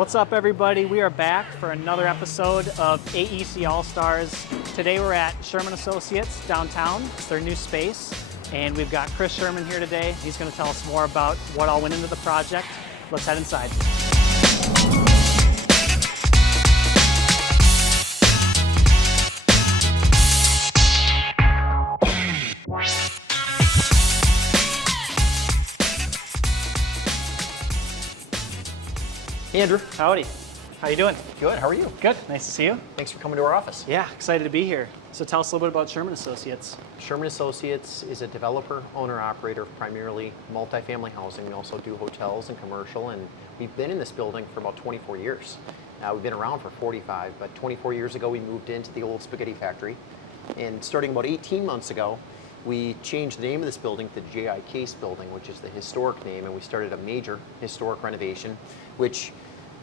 What's up, everybody? We are back for another episode of AEC All-Stars. Today we're at Sherman Associates downtown. It's their new space, and we've got Chris Sherman here today. He's going to tell us more about what all went into the project. Let's head inside. Hey, Andrew. Howdy. How you doing? Good. How are you? Good. Nice to see you. Thanks for coming to our office. Yeah, excited to be here. So tell us a little bit about Sherman Associates. Sherman Associates is a developer, owner, operator of primarily multifamily housing. We also do hotels and commercial, and we've been in this building for about 24 years. We've been around for 45, but 24 years ago we moved into the old spaghetti factory. And starting about 18 months ago, we changed the name of this building to J.I. Case Building, which is the historic name, and we started a major historic renovation, which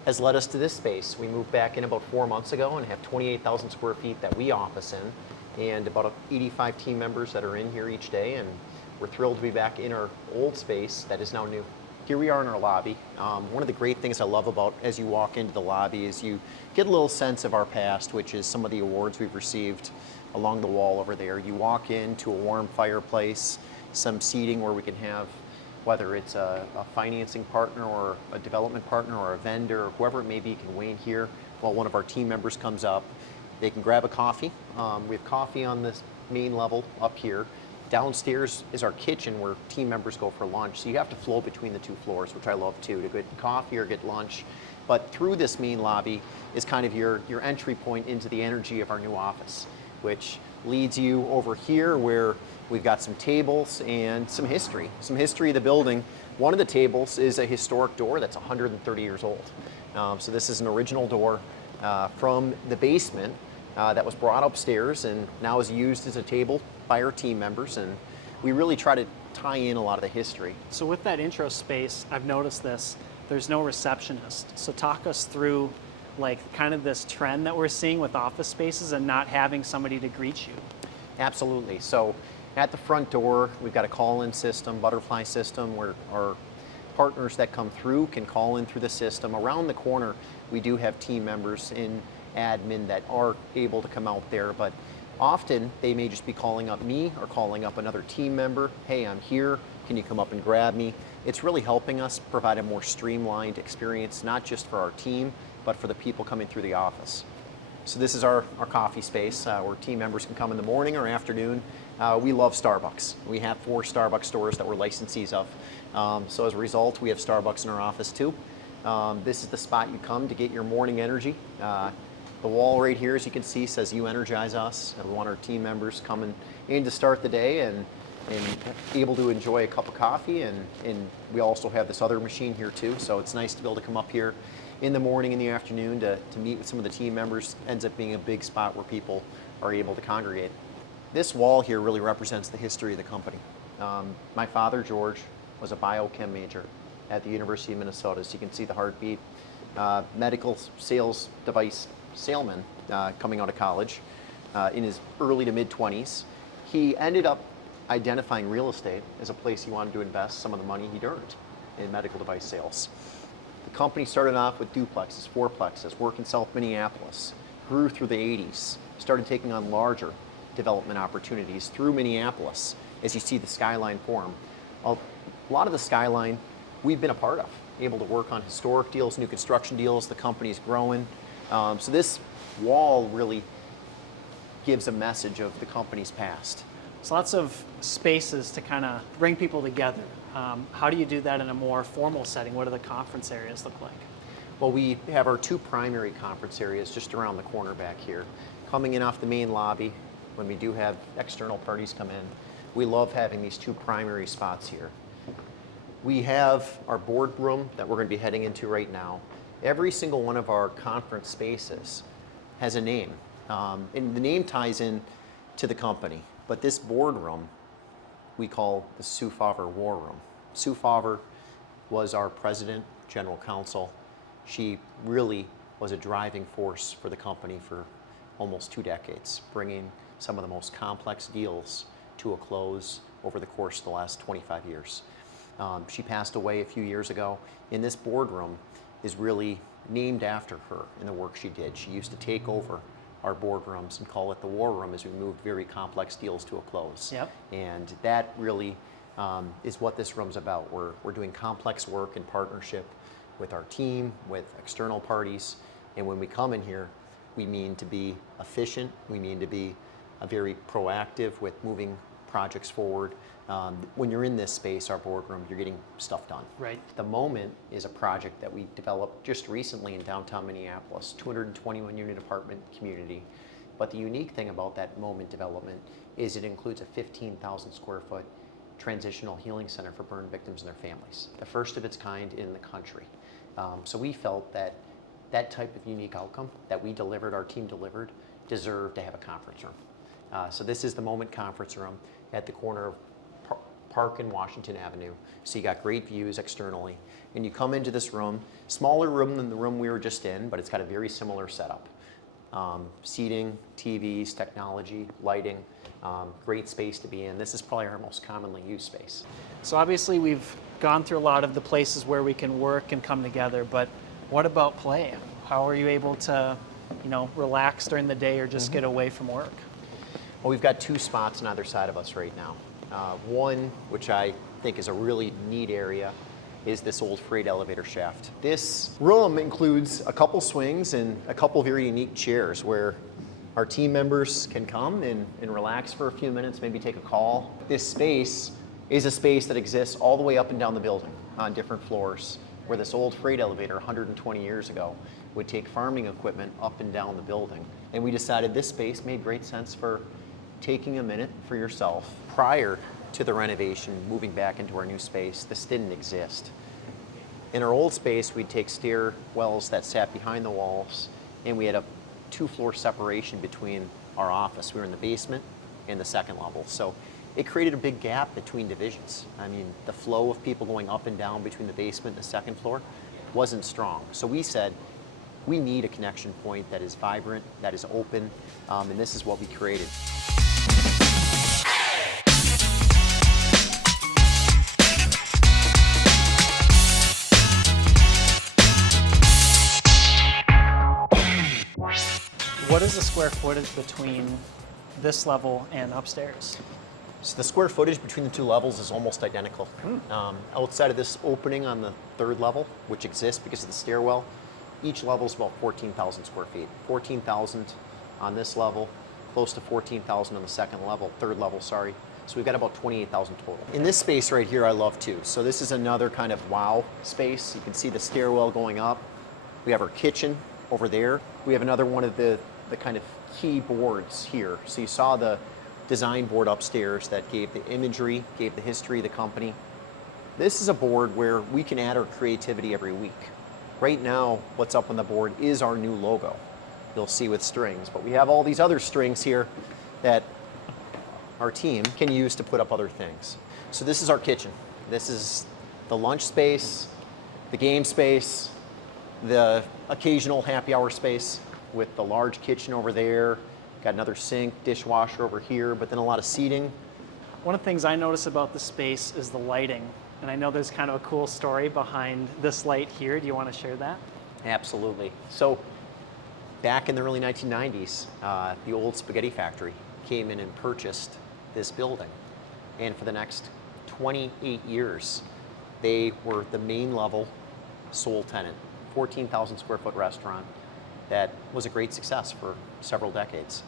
has led us to this space. We moved back in about 4 months ago and have 28,000 square feet that we office in, and about 85 team members that are in here each day, and we're thrilled to be back in our old space that is now new. Here we are in our lobby. One of the great things I love about as you walk into the lobby is you get a little sense of our past, which is some of the awards we've received along the wall over there. You walk into a warm fireplace, some seating where we can have, whether it's a financing partner or a development partner or a vendor or whoever it may be, can weigh in here while one of our team members comes up. They can grab a coffee. We have coffee on this main level up here. Downstairs is our kitchen where team members go for lunch. So you have to flow between the two floors, which I love too, to get coffee or get lunch. But through this main lobby is kind of your entry point into the energy of our new office, which leads you over here where we've got some tables and some history of the building. One of the tables is a historic door that's 130 years old. So this is an original door from the basement that was brought upstairs and now is used as a table by our team members, and we really try to tie in a lot of the history. So with that intro space, I've noticed this, there's no receptionist. So talk us through like kind of this trend that we're seeing with office spaces and not having somebody to greet you. Absolutely. So at the front door, we've got a call-in system, butterfly system, where our partners that come through can call in through the system. Around the corner, we do have team members in admin that are able to come out there, but often they may just be calling up me or calling up another team member. Hey, I'm here. Can you come up and grab me? It's really helping us provide a more streamlined experience, not just for our team, but for the people coming through the office. So this is our coffee space where team members can come in the morning or afternoon. We love Starbucks. We have 4 Starbucks stores that we're licensees of. So as a result, we have Starbucks in our office too. This is the spot you come to get your morning energy. The wall right here, as you can see, says "You energize us." And we want our team members coming in to start the day and able to enjoy a cup of coffee. And we also have this other machine here too. So it's nice to be able to come up here in the morning, in the afternoon to meet with some of the team members. Ends up being a big spot where people are able to congregate. This wall here really represents the history of the company. My father, George, was a biochem major at the University of Minnesota. So you can see the heartbeat. Medical sales device salesman coming out of college in his early to mid-20s. He ended up identifying real estate as a place he wanted to invest some of the money he'd earned in medical device sales. The company started off with duplexes, fourplexes, work in South Minneapolis, grew through the 80s, started taking on larger development opportunities through Minneapolis as you see the skyline form. A lot of the skyline we've been a part of, able to work on historic deals, new construction deals. The company's growing. So this wall really gives a message of the company's past. So lots of spaces to kind of bring people together. How do you do that in a more formal setting? What do the conference areas look like? Well, we have our 2 primary conference areas just around the corner back here. Coming in off the main lobby, when we do have external parties come in, we love having these 2 primary spots here. We have our boardroom that we're going to be heading into right now. Every single one of our conference spaces has a name, and the name ties in to the company. But this boardroom we call the Sue Favre War Room. Sue Favre was our president, general counsel. She really was a driving force for the company for almost 2 decades, bringing some of the most complex deals to a close over the course of the last 25 years. She passed away a few years ago. In this boardroom is really named after her and the work she did. She used to take over our boardrooms and call it the war room as we moved very complex deals to a close. Yep. And that really is what this room's about. We're doing complex work in partnership with our team, with external parties, and when we come in here, we mean to be efficient, we mean to be very proactive with moving projects forward. When you're in this space, our boardroom, you're getting stuff done. Right. The Moment is a project that we developed just recently in downtown Minneapolis, 221 unit apartment community. But the unique thing about that Moment development is it includes a 15,000 square foot transitional healing center for burn victims and their families, the first of its kind in the country. So we felt that that type of unique outcome that we delivered, our team delivered, deserved to have a conference room. So this is the Moment conference room at the corner of Park and Washington Avenue. So you got great views externally. And you come into this room, smaller room than the room we were just in, but it's got a very similar setup. Seating, TVs, technology, lighting, great space to be in. This is probably our most commonly used space. So obviously we've gone through a lot of the places where we can work and come together, but what about play? How are you able to, relax during the day or just get away from work? Well, we've got two spots on either side of us right now. One, which I think is a really neat area, is this old freight elevator shaft. This room includes a couple swings and a couple very unique chairs where our team members can come and relax for a few minutes, maybe take a call. This space is a space that exists all the way up and down the building on different floors, where this old freight elevator 120 years ago would take farming equipment up and down the building. And we decided this space made great sense for taking a minute for yourself. Prior to the renovation, moving back into our new space, this didn't exist. In our old space, we'd take stairwells that sat behind the walls, and we had a 2-floor separation between our office. We were in the basement and the second level. So it created a big gap between divisions. I mean, the flow of people going up and down between the basement and the second floor wasn't strong. So we said, we need a connection point that is vibrant, that is open, and this is what we created. What is the square footage between this level and upstairs? So the square footage between the two levels is almost identical. Outside of this opening on the third level, which exists because of the stairwell, each level is about 14,000 square feet. 14,000 on this level, close to 14,000 on the third level, sorry. So we've got about 28,000 total. In this space right here, I love too. So this is another kind of wow space. You can see the stairwell going up. We have our kitchen over there. We have another one of the kind of key boards here. So you saw the design board upstairs that gave the imagery, gave the history of the company. This is a board where we can add our creativity every week. Right now, what's up on the board is our new logo. You'll see with strings, but we have all these other strings here that our team can use to put up other things. So this is our kitchen. This is the lunch space, the game space, the occasional happy hour space with the large kitchen over there. Got another sink, dishwasher over here, but then a lot of seating. One of the things I notice about the space is the lighting. And I know there's kind of a cool story behind this light here. Do you want to share that? Absolutely. So back in the early 1990s, the old spaghetti factory came in and purchased this building. And for the next 28 years, they were the main level sole tenant, 14,000 square foot restaurant that was a great success for several decades.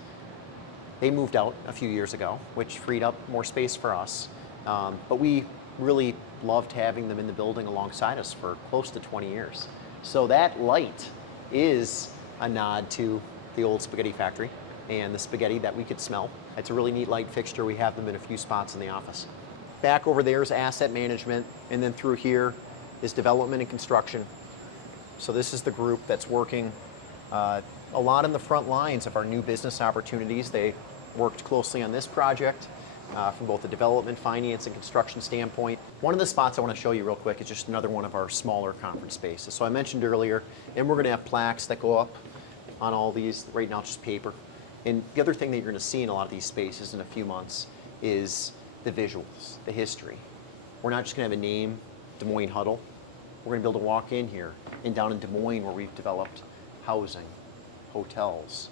They moved out a few years ago, which freed up more space for us. But we really loved having them in the building alongside us for close to 20 years. So that light is a nod to the old spaghetti factory and the spaghetti that we could smell. It's a really neat light fixture. We have them in a few spots in the office. Back over there is asset management, and then through here is development and construction. So this is the group that's working a lot in the front lines of our new business opportunities. They worked closely on this project from both the development, finance, and construction standpoint. One of the spots I want to show you real quick is just another one of our smaller conference spaces. So I mentioned earlier, and we're going to have plaques that go up on all these. Right now it's just paper. And the other thing that you're going to see in a lot of these spaces in a few months is the visuals, the history. We're not just going to have a name, Des Moines Huddle. We're going to be able to walk in here And down in Des Moines, where we've developed housing, hotels,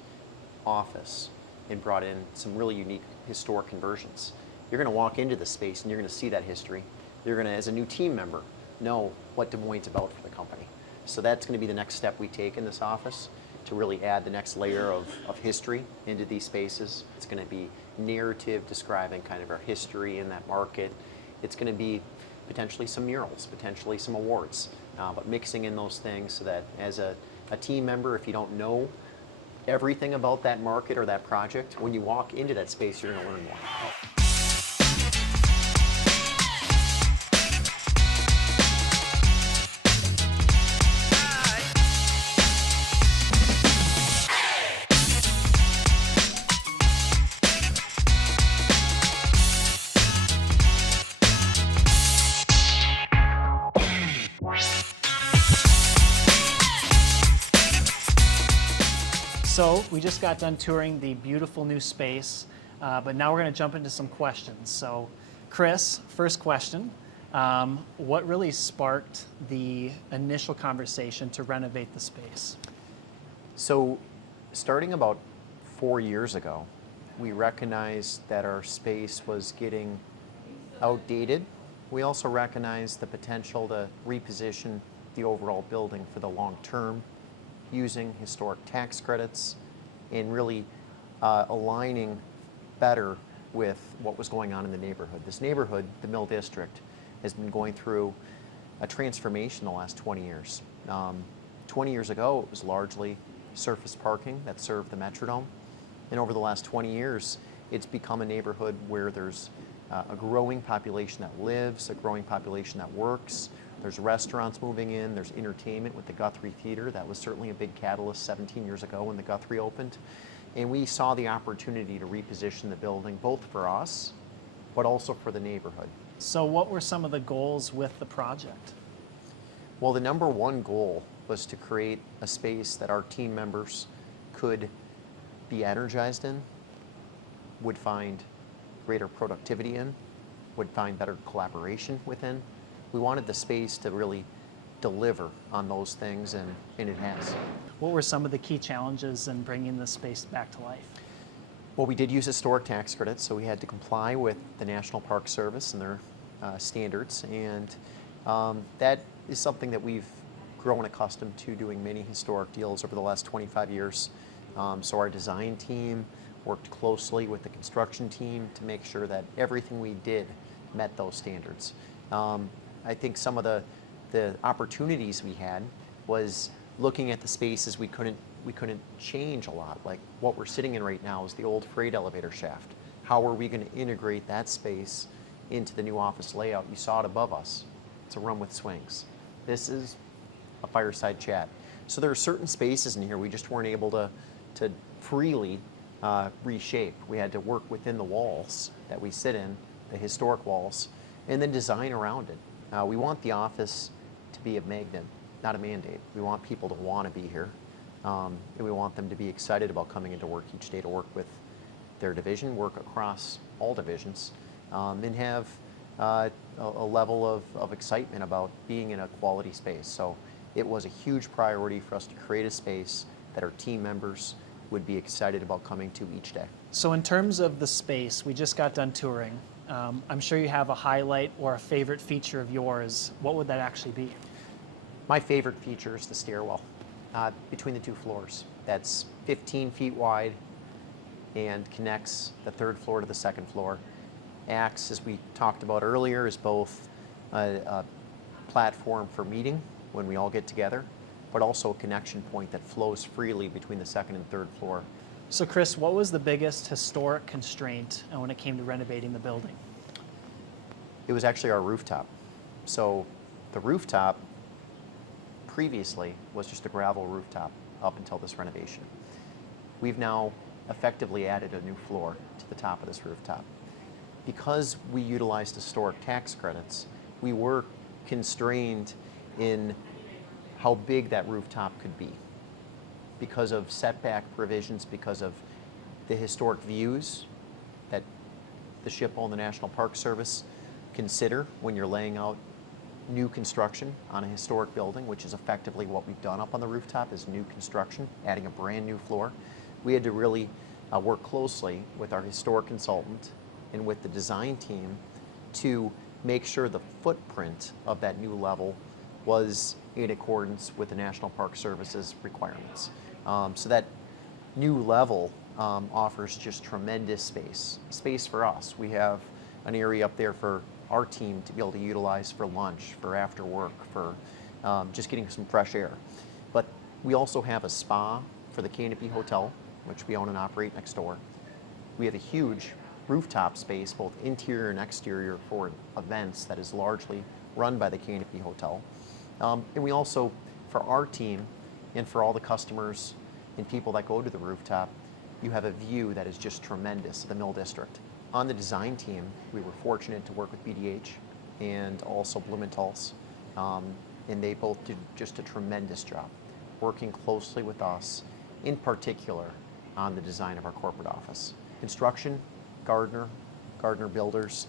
office, and brought in some really unique historic conversions. You're going to walk into the space and you're going to see that history. You're going to, as a new team member, know what Des Moines is about for the company. So that's going to be the next step we take in this office, to really add the next layer of history into these spaces. It's going to be narrative describing kind of our history in that market. It's going to be potentially some murals, potentially some awards, but mixing in those things so that as a team member, if you don't know everything about that market or that project, when you walk into that space, you're going to learn more. So we just got done touring the beautiful new space, but now we're going to jump into some questions. So Chris, first question, what really sparked the initial conversation to renovate the space? So starting about 4 years ago, we recognized that our space was getting outdated. We also recognized the potential to reposition the overall building for the long term, using historic tax credits and really aligning better with what was going on in the neighborhood. This neighborhood, the Mill District, has been going through a transformation the last 20 years. 20 years ago, it was largely surface parking that served the Metrodome. And over the last 20 years, it's become a neighborhood where there's a growing population that lives, a growing population that works. There's restaurants moving in, there's entertainment with the Guthrie Theater. That was certainly a big catalyst 17 years ago when the Guthrie opened. And we saw the opportunity to reposition the building, both for us, but also for the neighborhood. So what were some of the goals with the project? Well, the number one goal was to create a space that our team members could be energized in, would find greater productivity in, would find better collaboration within. We wanted the space to really deliver on those things, and it has. What were some of the key challenges in bringing the space back to life? Well, we did use historic tax credits, so we had to comply with the National Park Service and their standards, and that is something that we've grown accustomed to doing many historic deals over the last 25 years. So our design team worked closely with the construction team to make sure that everything we did met those standards. I think some of the opportunities we had was looking at the spaces we couldn't change a lot. Like what we're sitting in right now is the old freight elevator shaft. How are we going to integrate that space into the new office layout? You saw it above us. It's a room with swings. This is a fireside chat. So there are certain spaces in here we just weren't able to freely reshape. We had to work within the walls that we sit in, the historic walls, and then design around it. We want the office to be a magnet, not a mandate. We want people to want to be here, and we want them to be excited about coming into work each day to work with their division, work across all divisions, and have a level of excitement about being in a quality space. So it was a huge priority for us to create a space that our team members would be excited about coming to each day. So in terms of the space, we just got done touring. I'm sure you have a highlight or a favorite feature of yours. What would that actually be? My favorite feature is the stairwell between the two floors. That's 15 feet wide and connects the third floor to the second floor. Acts, as we talked about earlier, is both a platform for meeting when we all get together, but also a connection point that flows freely between the second and third floor. So Chris, what was the biggest historic constraint when it came to renovating the building? It was actually our rooftop. So the rooftop previously was just a gravel rooftop up until this renovation. We've now effectively added a new floor to the top of this rooftop. Because we utilized historic tax credits, we were constrained in how big that rooftop could be, because of setback provisions, because of the historic views that the SHPO and the National Park Service consider when you're laying out new construction on a historic building, which is effectively what we've done up on the rooftop, is new construction, adding a brand new floor. We had to really work closely with our historic consultant and with the design team to make sure the footprint of that new level was in accordance with the National Park Service's requirements. So that new level offers just tremendous space for us. We have an area up there for our team to be able to utilize for lunch, for after work, for just getting some fresh air. But we also have a spa for the Canopy Hotel, which we own and operate next door. We have a huge rooftop space, both interior and exterior, for events that is largely run by the Canopy Hotel. And we also, for our team and for all the customers and people that go to the rooftop, you have a view that is just tremendous of the Mill District. On the design team, we were fortunate to work with BDH and also Blumenthal's, and they both did just a tremendous job working closely with us, in particular on the design of our corporate office. Construction, Gardner Builders,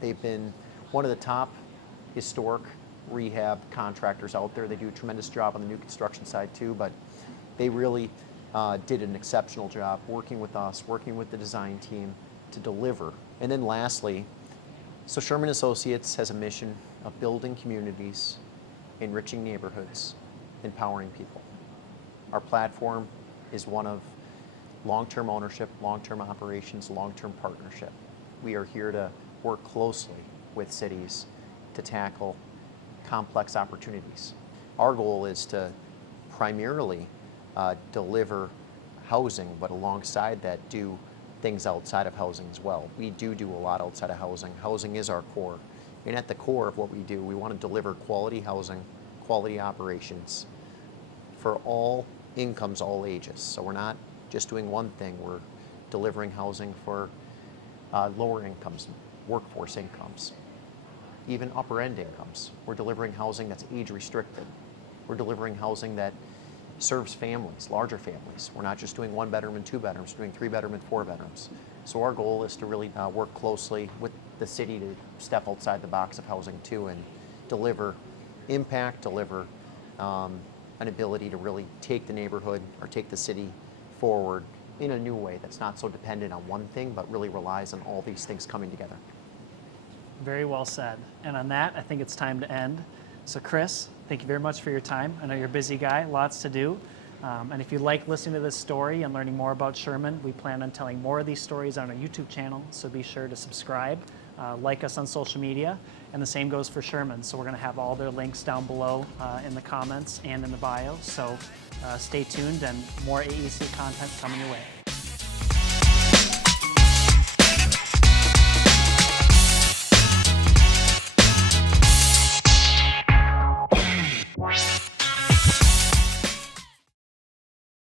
they've been one of the top historic rehab contractors out there. They do a tremendous job on the new construction side too, but they really did an exceptional job working with us, working with the design team to deliver. And then lastly, so Sherman Associates has a mission of building communities, enriching neighborhoods, empowering people. Our platform is one of long-term ownership, long-term operations, long-term partnership. We are here to work closely with cities to tackle complex opportunities. Our goal is to primarily deliver housing, but alongside that do things outside of housing as well. We do a lot outside of housing. Housing is our core. And at the core of what we do, we want to deliver quality housing, quality operations for all incomes, all ages. So we're not just doing one thing, we're delivering housing for lower incomes, workforce incomes, even upper end incomes. We're delivering housing that's age restricted. We're delivering housing that serves families, larger families. We're not just doing 1 bedroom and 2 bedrooms, we're doing 3 bedroom and 4 bedrooms. So our goal is to really work closely with the city to step outside the box of housing too and deliver impact, deliver an ability to really take the neighborhood or take the city forward in a new way that's not so dependent on one thing, but really relies on all these things coming together. Very well said. And on that, I think it's time to end. So Chris, thank you very much for your time. I know you're a busy guy, lots to do. And if you like listening to this story and learning more about Sherman, we plan on telling more of these stories on our YouTube channel, so be sure to subscribe, like us on social media, and the same goes for Sherman. So we're going to have all their links down below in the comments and in the bio. So stay tuned, and more AEC content coming your way.